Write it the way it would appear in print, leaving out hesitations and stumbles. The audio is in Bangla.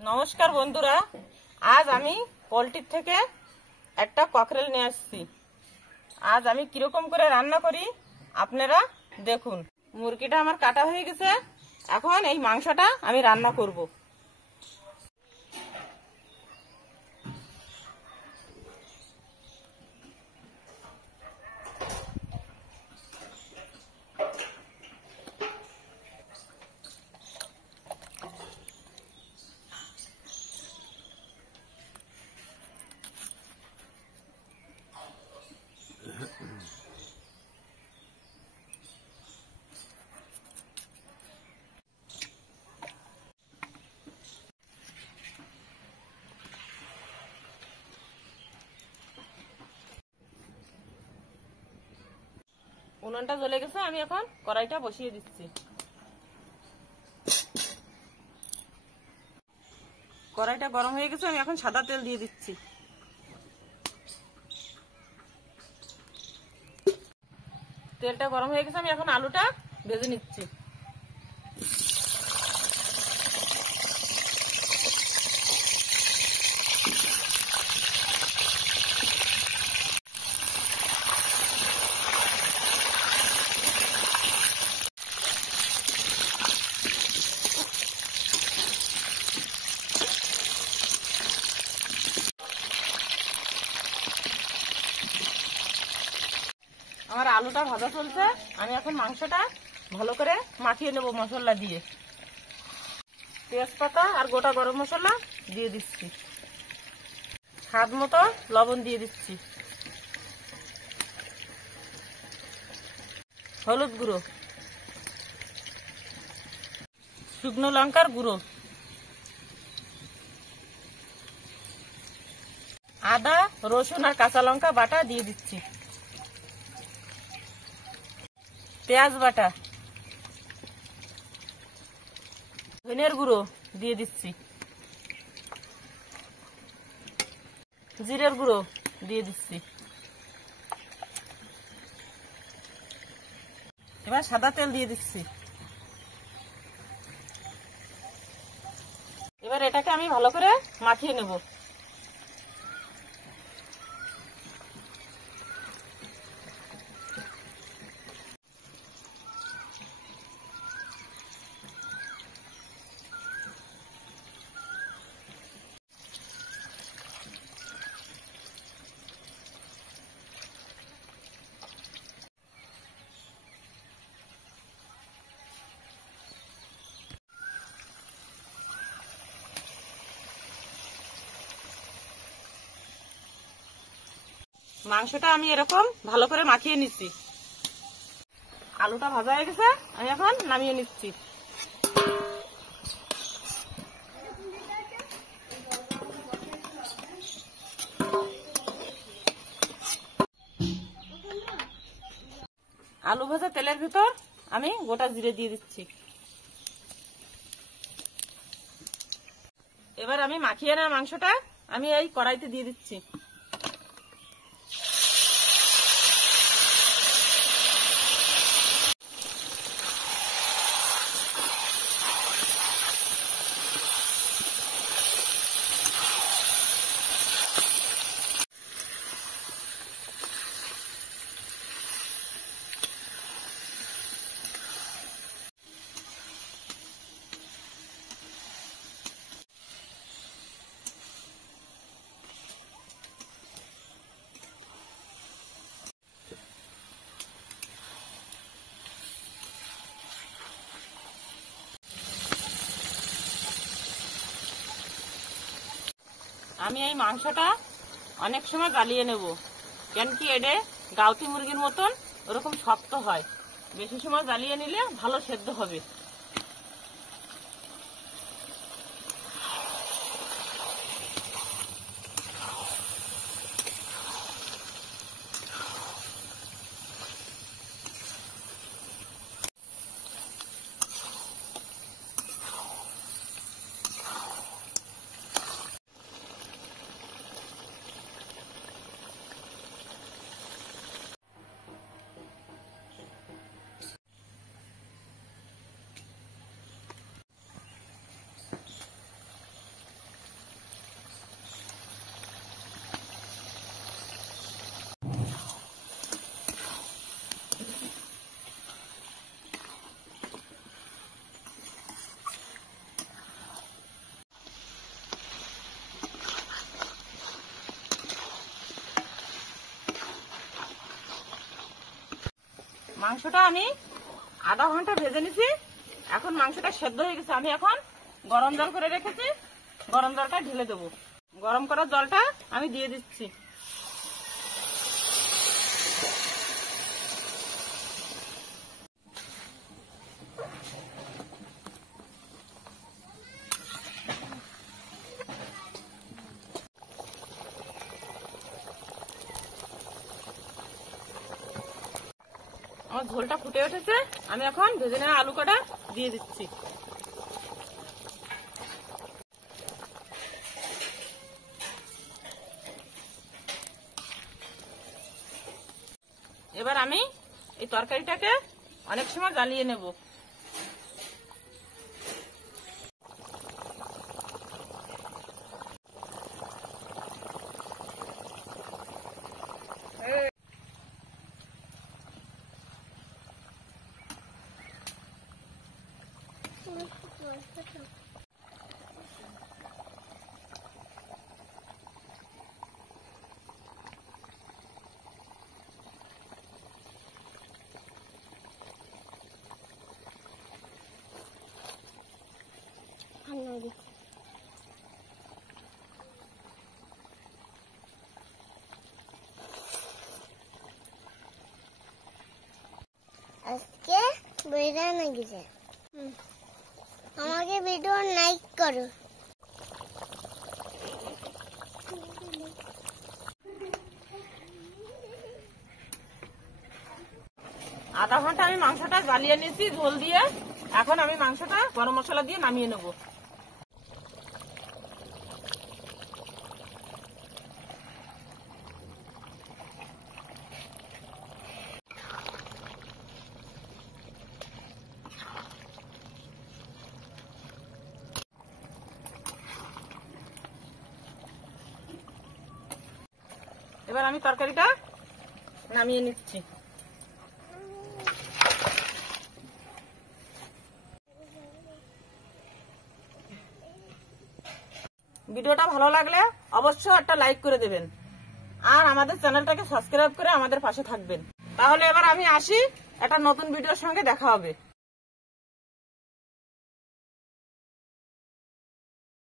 নমস্কার বন্ধুরা, আজ আমি পোলট্রির থেকে একটা ককরেল নিয়ে আসছি। আজ আমি কিরকম করে রান্না করি আপনারা দেখুন। মুরগিটা আমার কাটা হয়ে গেছে, এখন এই মাংসটা আমি রান্না করব। উনুনটা জ্বলে গেছে, আমি এখন কড়াইটা বসিয়ে দিচ্ছি। কড়াইটা গরম হয়ে গেছে, আমি এখন সাদা তেল দিয়ে দিচ্ছি। তেলটা গরম হয়ে গেছে, আমি এখন আলুটা ভেজে নিচ্ছি। আমার আলুটা ভাজা চলছে, আমি এখন মাংসটা ভালো করে মাখিয়ে নেব মশলা দিয়ে। তেজপাতা আর গোটা গরম মশলা দিয়ে দিচ্ছি, স্বাদ মতো লবণ দিয়ে দিচ্ছি, হলুদ গুঁড়ো, শুকনো লঙ্কার গুঁড়ো, আদা রসুন আর কাঁচা লঙ্কা বাটা দিয়ে দিচ্ছি, পেঁয়াজ বাটা, ধনের গুঁড়ো দিয়ে দিচ্ছি, জিরের গুঁড়ো দিয়ে দিচ্ছি। এবার সাদা তেল দিয়ে দিচ্ছি। এবার এটাকে আমি ভালো করে মাখিয়ে নেব। মাংসটা আমি এরকম ভালো করে মাখিয়ে নিচ্ছি। আলুটা ভাজা হয়ে গেছে, আমি এখন নামিয়ে নিচ্ছি। আলু ভাজা তেলের ভিতর আমি গোটা জিরে দিয়ে দিচ্ছি। এবার আমি মাখিয়ে নেওয়া মাংসটা আমি এই কড়াইতে দিয়ে দিচ্ছি। আমি এই মাংসটা অনেক সময় গালিয়ে নেব, কেন কি এটা গাউতি মুরগির মতন ওরকম শক্ত হয়। বেশি সময় জ্বালিয়ে নিলে ভালো সেদ্ধ হবে। মাংসটা আমি আধা ঘন্টা ভেজে নিছি। এখন মাংসটা সেদ্ধ হয়ে গেছে। আমি এখন গরম জল করে রেখেছি, গরম জলটা ঢেলে দেবো। গরম করা জলটা আমি দিয়ে দিচ্ছি। আমার ঝোলটা ফুটে উঠেছে। আমি এখন ভেজে নেওয়া আলু কটা দিয়ে দিচ্ছি। এবার আমি এই তরকারিটাকে অনেক সময় জ্বালিয়ে নেব। আজকে বেড়ানো গেছে, আমাকে ভিডিও লাইক করো। আধা ঘন্টা আমি মাংসটা জ্বালিয়ে নিয়েছি ঝোল দিয়ে। এখন আমি মাংসটা গরম মশলা দিয়ে নামিয়ে নেব। এবার আমি তরকারিটা নামিয়ে নিচ্ছি। ভিডিওটা ভালো লাগলে অবশ্যই একটা লাইক করে দেবেন, আর আমাদের চ্যানেলটাকে সাবস্ক্রাইব করে আমাদের পাশে থাকবেন। তাহলে এবার আমি আসি, একটা নতুন ভিডিওর সঙ্গে দেখা হবে।